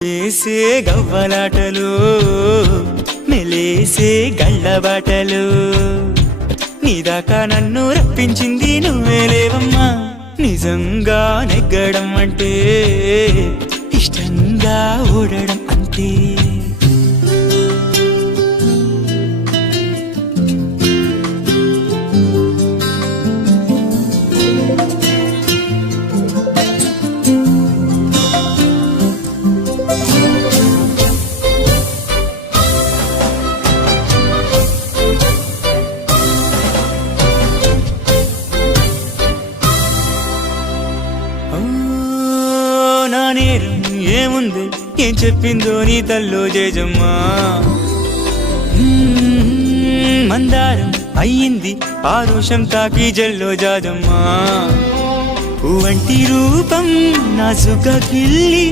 వేసే గవ్వలాటలు మెలేసే గళ్ళబాటలు నీదాకా నన్ను రప్పించింది నువ్వే లేవమ్మా. నిజంగా నెగ్గడం అంటే ఇష్టంగా ఓడడం అంతే. నా నేరం ఏముంది ఏం చెప్పిందో నీ తల్లో జేజమ్మా. మందారం అయ్యింది ఆరుషం తాకి జల్లో జాజమ్మా. వంటి రూపం నా సుఖ కిల్లి